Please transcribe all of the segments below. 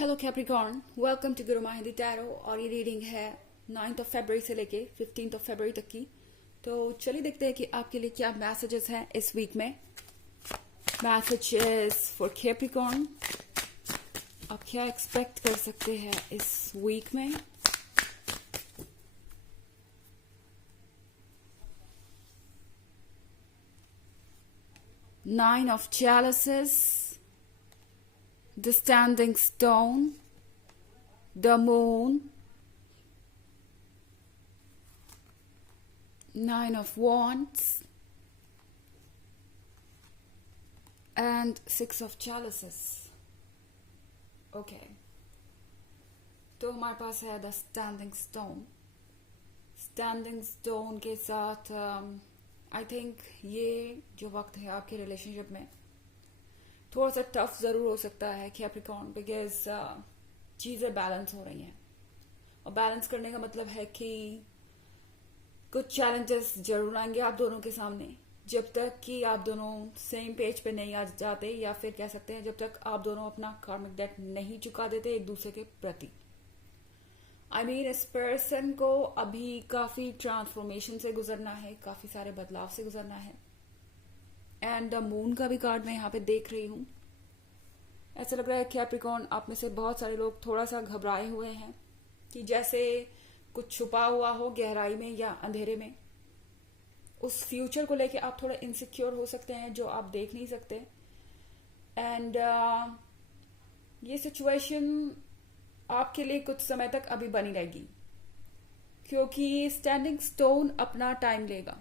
Hello Capricorn, welcome to Guru Hindi tarot. और ये reading है 9 फरवरी से लेके 15 फरवरी तक की। तो चलिए देखते हैं कि आपके लिए क्या मैसेजेस हैं इस वीक में। मैसेजेस फॉर कैप्रिकॉर्न, आप क्या एक्सपेक्ट कर सकते हैं इस वीक में। Nine of Chalices, the Standing Stone, the Moon, Nine of Wands, and Six of Chalices. Okay. तो हमारे पास है the standing stone. Standing stone के साथ आई थिंक ये जो वक्त है आपके रिलेशनशिप में थोड़ा सा टफ जरूर हो सकता है कैप्रिकॉर्न, बिकॉज चीजें बैलेंस हो रही हैं। और बैलेंस करने का मतलब है कि कुछ चैलेंजेस जरूर आएंगे आप दोनों के सामने, जब तक कि आप दोनों सेम पेज पे नहीं आ जाते, या फिर कह सकते हैं जब तक आप दोनों अपना कार्मिक डेट नहीं चुका देते एक दूसरे के प्रति। आई मीन इस पर्सन को अभी काफी ट्रांसफॉर्मेशन से गुजरना है, काफी सारे बदलाव से गुजरना है। एंड द मून का भी कार्ड मैं यहाँ पे देख रही हूँ। ऐसा लग रहा है कैप्रिकॉर्न आप में से बहुत सारे लोग थोड़ा सा घबराए हुए हैं कि जैसे कुछ छुपा हुआ हो गहराई में या अंधेरे में। उस फ्यूचर को लेके आप थोड़ा इनसिक्योर हो सकते हैं जो आप देख नहीं सकते। एंड ये सिचुएशन आपके लिए कुछ समय तक अभी बनी रहेगी, क्योंकि स्टैंडिंग स्टोन अपना टाइम लेगा,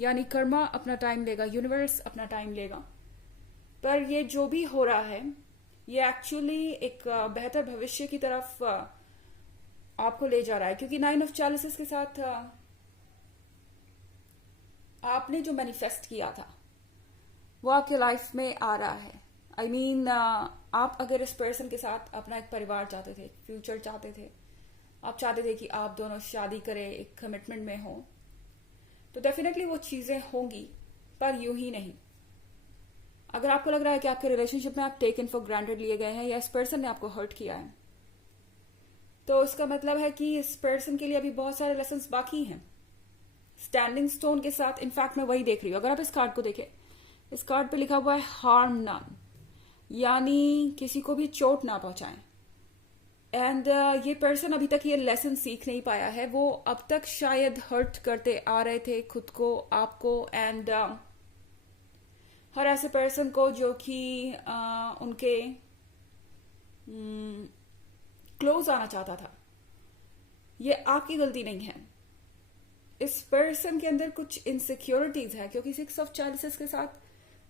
यानी कर्मा अपना टाइम लेगा, यूनिवर्स अपना टाइम लेगा। पर ये जो भी हो रहा है ये एक्चुअली एक बेहतर भविष्य की तरफ आपको ले जा रहा है, क्योंकि 9 ऑफ चैलिसेस के साथ आपने जो मैनिफेस्ट किया था वो आपके लाइफ में आ रहा है। आई मीन आप अगर इस पर्सन के साथ अपना एक परिवार चाहते थे, फ्यूचर चाहते थे, आप चाहते थे कि आप दोनों शादी करें, एक कमिटमेंट में हो, तो डेफिनेटली वो चीजें होंगी, पर यूं ही नहीं। अगर आपको लग रहा है कि आपके रिलेशनशिप में आप टेकन फॉर ग्रांटेड लिए गए हैं या इस पर्सन ने आपको हर्ट किया है, तो इसका मतलब है कि इस पर्सन के लिए अभी बहुत सारे लेसन्स बाकी हैं। स्टैंडिंग स्टोन के साथ इनफैक्ट मैं वही देख रही हूँ। अगर आप इस कार्ड को देखें, इस कार्ड पे लिखा हुआ है हार्म नन, यानी किसी को भी चोट ना पहुंचाएं। एंड ये पर्सन अभी तक ये लेसन सीख नहीं पाया है। वो अब तक शायद हर्ट करते आ रहे थे खुद को, आपको, एंड हर ऐसे पर्सन को जो कि उनके क्लोज आना चाहता था। ये आपकी गलती नहीं है। इस पर्सन के अंदर कुछ इनसिक्योरिटीज है, क्योंकि 6 ऑफ चैलिसेस के साथ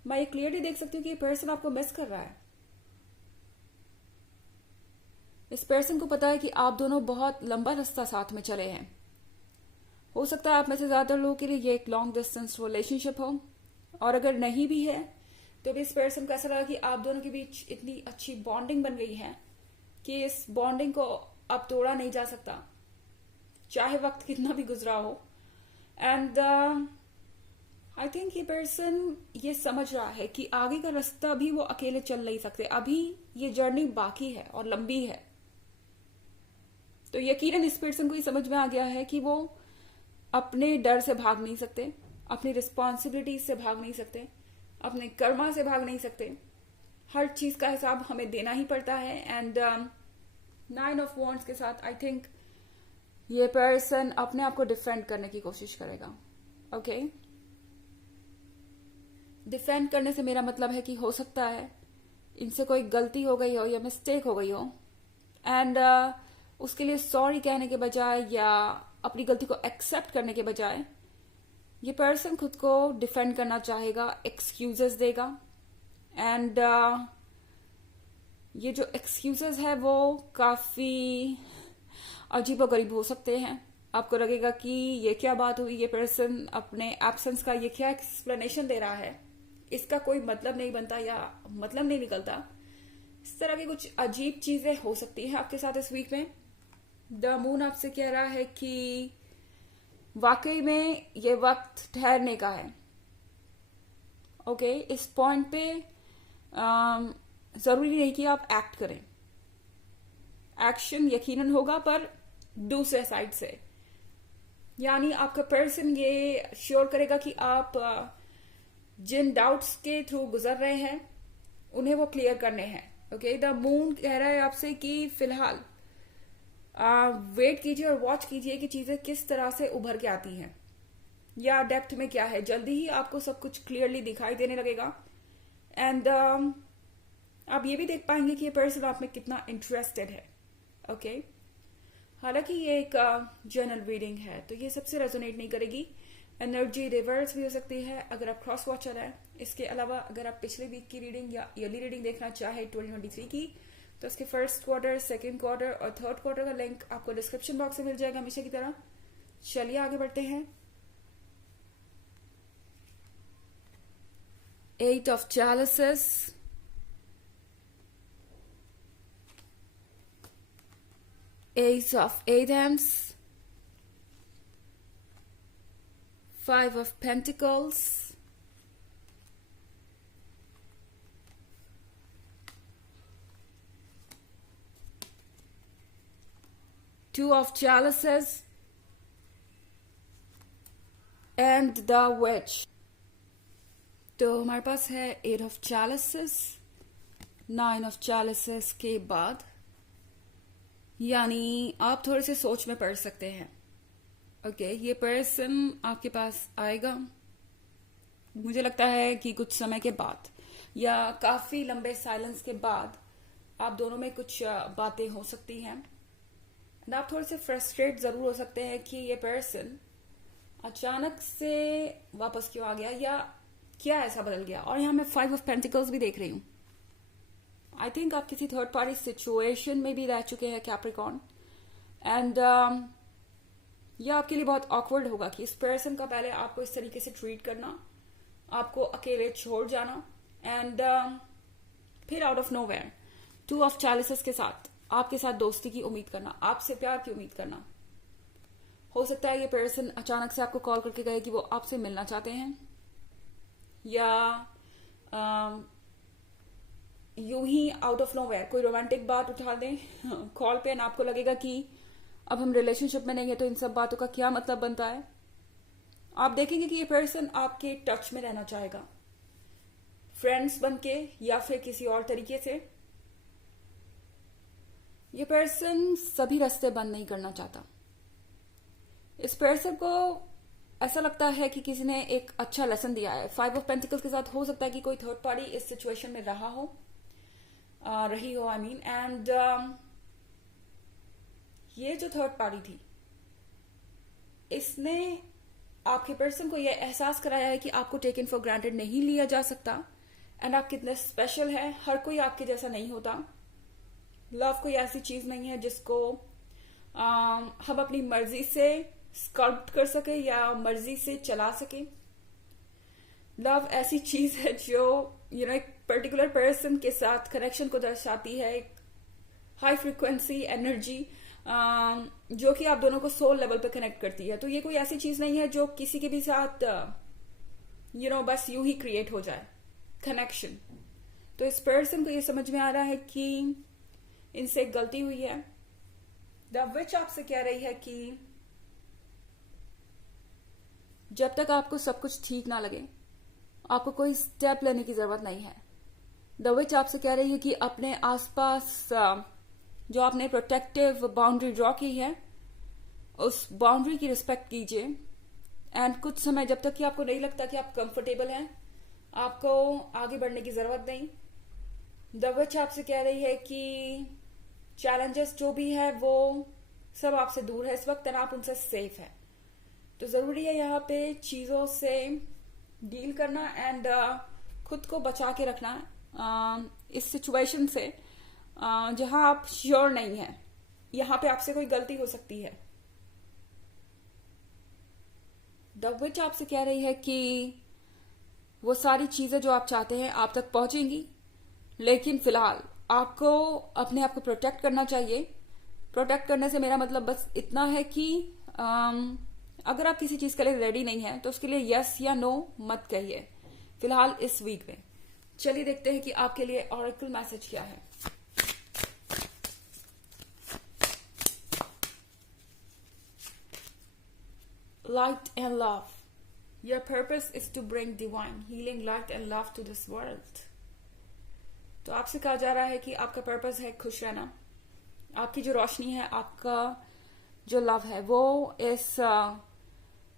मैं ये क्लियरली देख सकती हूँ कि ये पर्सन आपको मिस कर रहा है। इस पर्सन को पता है कि आप दोनों बहुत लंबा रास्ता साथ में चले हैं। हो सकता है आप में से ज्यादातर लोगों के लिए ये एक लॉन्ग डिस्टेंस रिलेशनशिप हो, और अगर नहीं भी है तो भी इस पर्सन को ऐसा लगा कि आप दोनों के बीच इतनी अच्छी बॉन्डिंग बन गई है कि इस बॉन्डिंग को अब तोड़ा नहीं जा सकता, चाहे वक्त कितना भी गुजरा हो। एंड आई थिंक ये पर्सन ये समझ रहा है कि आगे का रास्ता भी वो अकेले चल नहीं सकते, अभी ये जर्नी बाकी है और लंबी है। तो यकीनन इस पर्सन को ये समझ में आ गया है कि वो अपने डर से भाग नहीं सकते, अपनी रिस्पॉन्सिबिलिटी से भाग नहीं सकते, अपने कर्मा से भाग नहीं सकते। हर चीज का हिसाब हमें देना ही पड़ता है। एंड 9 ऑफ वॉन्ड्स के साथ आई थिंक ये पर्सन अपने आप को डिफेंड करने की कोशिश करेगा। ओके, डिफेंड करने से मेरा मतलब है कि हो सकता है इनसे कोई गलती हो गई हो या मिस्टेक हो गई हो, एंड उसके लिए सॉरी कहने के बजाय या अपनी गलती को एक्सेप्ट करने के बजाय ये पर्सन खुद को डिफेंड करना चाहेगा, एक्सक्यूजेस देगा। एंड ये जो एक्सक्यूजेस है वो काफी अजीबोगरीब हो सकते हैं। आपको लगेगा कि ये क्या बात हुई, ये पर्सन अपने एब्सेंस का ये क्या एक्सप्लेनेशन दे रहा है, इसका कोई मतलब नहीं बनता या मतलब नहीं निकलता। इस तरह की कुछ अजीब चीजें हो सकती हैं आपके साथ इस वीक में। द मून आपसे कह रहा है कि वाकई में ये वक्त ठहरने का है। ओके, इस पॉइंट पे जरूरी नहीं कि आप एक्ट करें। एक्शन यकीनन होगा, पर दूसरे साइड से। यानी आपका पर्सन ये श्योर करेगा कि आप जिन डाउट्स के थ्रू गुजर रहे हैं उन्हें वो क्लियर करने हैं। ओके, द मून कह रहा है आपसे कि फिलहाल वेट कीजिए और वॉच कीजिए कि चीजें किस तरह से उभर के आती हैं या डेप्थ में क्या है। जल्दी ही आपको सब कुछ क्लियरली दिखाई देने लगेगा। एंड आप ये भी देख पाएंगे कि ये पर्सन आप में कितना इंटरेस्टेड है। ओके, हालांकि ये एक जनरल रीडिंग है तो ये सबसे रेजोनेट नहीं करेगी। एनर्जी रिवर्स भी हो सकती है अगर आप क्रॉस वॉचर है। इसके अलावा अगर आप पिछले वीक की रीडिंग या ईयरली रीडिंग देखना चाहे 2023 की, तो इसके फर्स्ट क्वार्टर, सेकेंड क्वार्टर और थर्ड क्वार्टर का लिंक आपको डिस्क्रिप्शन बॉक्स में मिल जाएगा हमेशा की तरह। चलिए आगे बढ़ते हैं। 8 of chalices, Ace of Pentacles, 5 of Pentacles, Two of Chalices, and the Witch। तो हमारे पास है 8 of Chalices, 9 of Chalices के बाद, यानी आप थोड़े से सोच में पड़ सकते हैं। ओके, ये पर्सन आपके पास आएगा मुझे लगता है कि कुछ समय के बाद या काफी लंबे साइलेंस के बाद आप दोनों में कुछ बातें हो सकती हैं। आप थोड़े से फ्रस्ट्रेट जरूर हो सकते हैं कि ये पर्सन अचानक से वापस क्यों आ गया या क्या ऐसा बदल गया। और यहाँ मैं 5 of Pentacles भी देख रही हूँ। आई थिंक आप किसी थर्ड पार्टी सिचुएशन में भी रह चुके हैं कैप्रिकॉर्न। एंड यह आपके लिए बहुत ऑकवर्ड होगा कि इस पर्सन का पहले आपको इस तरीके से ट्रीट करना, आपको अकेले छोड़ जाना, एंड फिर out of nowhere 2 of Chalices के साथ आपके साथ दोस्ती की उम्मीद करना, आपसे प्यार की उम्मीद करना। हो सकता है ये पर्सन अचानक से आपको कॉल करके कहे कि वो आपसे मिलना चाहते हैं, या यूं ही आउट ऑफ नोवेयर कोई रोमांटिक बात उठा दें कॉल पे, एंड आपको लगेगा कि अब हम रिलेशनशिप में नहीं है तो इन सब बातों का क्या मतलब बनता है। आप देखेंगे कि ये पर्सन आपके टच में रहना चाहेगा, फ्रेंड्स बनके या फिर किसी और तरीके से। ये पर्सन सभी रास्ते बंद नहीं करना चाहता। इस पर्सन को ऐसा लगता है कि किसी ने एक अच्छा लेसन दिया है। 5 of Pentacles के साथ हो सकता है कि कोई थर्ड पार्टी इस सिचुएशन में रहा हो, रही हो आई मीन। एंड ये जो थर्ड पार्टी थी इसने आपके पर्सन को यह एहसास कराया है कि आपको टेकन फॉर ग्रांटेड नहीं लिया जा सकता, एंड आप कितने स्पेशल हैं। हर कोई आपके जैसा नहीं होता। लव कोई ऐसी चीज नहीं है जिसको हम अपनी मर्जी से स्कल्प्ट कर सके या मर्जी से चला सके। लव ऐसी चीज है जो एक पर्टिकुलर पर्सन के साथ कनेक्शन को दर्शाती है, एक हाई फ्रिक्वेंसी एनर्जी जो कि आप दोनों को सोल लेवल पे कनेक्ट करती है। तो ये कोई ऐसी चीज नहीं है जो किसी के भी साथ बस यूं ही क्रिएट हो जाए कनेक्शन। तो इस पर्सन को ये समझ में आ रहा है कि इनसे एक गलती हुई है। द विच आपसे कह रही है कि जब तक आपको सब कुछ ठीक ना लगे आपको कोई स्टेप लेने की जरूरत नहीं है। द विच आपसे कह रही है कि अपने आसपास जो आपने प्रोटेक्टिव बाउंड्री ड्रॉ की है उस बाउंड्री की रिस्पेक्ट कीजिए। एंड कुछ समय जब तक कि आपको नहीं लगता कि आप कंफर्टेबल हैं, आपको आगे बढ़ने की जरूरत नहीं। द विच आपसे कह रही है कि चैलेंजेस जो भी है वो सब आपसे दूर है इस वक्त, आप उनसे सेफ है। तो जरूरी है यहाँ पे चीजों से डील करना एंड खुद को बचा के रखना इस सिचुएशन से जहां आप श्योर नहीं है। यहाँ पे आपसे कोई गलती हो सकती है। द विच आपसे कह रही है कि वो सारी चीजें जो आप चाहते हैं आप तक पहुंचेंगी, लेकिन फिलहाल आपको अपने आप को प्रोटेक्ट करना चाहिए। प्रोटेक्ट करने से मेरा मतलब बस इतना है कि अगर आप किसी चीज के लिए रेडी नहीं है तो उसके लिए यस या नो मत कहिए फिलहाल इस वीक में। चलिए देखते हैं कि आपके लिए ऑरेकल मैसेज क्या है। light and love. Your purpose is to bring divine healing, light and love to this world. तो आपसे कहा जा रहा है कि आपका पर्पस है खुश रहना. आपकी जो रोशनी है, आपका जो लव है, वो इस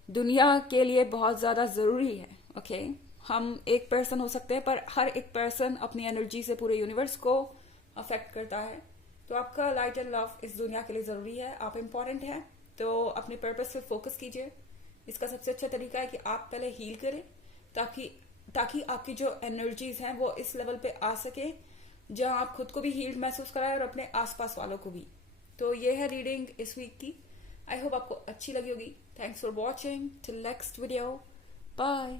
दुनिया के लिए बहुत ज्यादा जरूरी है. ओके, हम एक पर्सन हो सकते हैं, पर हर एक पर्सन अपनी एनर्जी से पूरे यूनिवर्स को अफेक्ट करता है. तो आपका लाइट एंड लव इस दुनिया के लिए जरूरी है. आप इम्पोर्टेंट हैं, तो अपने पर्पस पे फोकस कीजिए. इसका सबसे अच्छा तरीका है कि आप पहले हील करें, ताकि आपकी जो एनर्जीज हैं वो इस लेवल पे आ सके जहां आप खुद को भी हील्ड महसूस कराएं और अपने आसपास वालों को भी. तो ये है रीडिंग इस वीक की. आई होप आपको अच्छी लगी होगी. Thanks for watching. Till next video. Bye.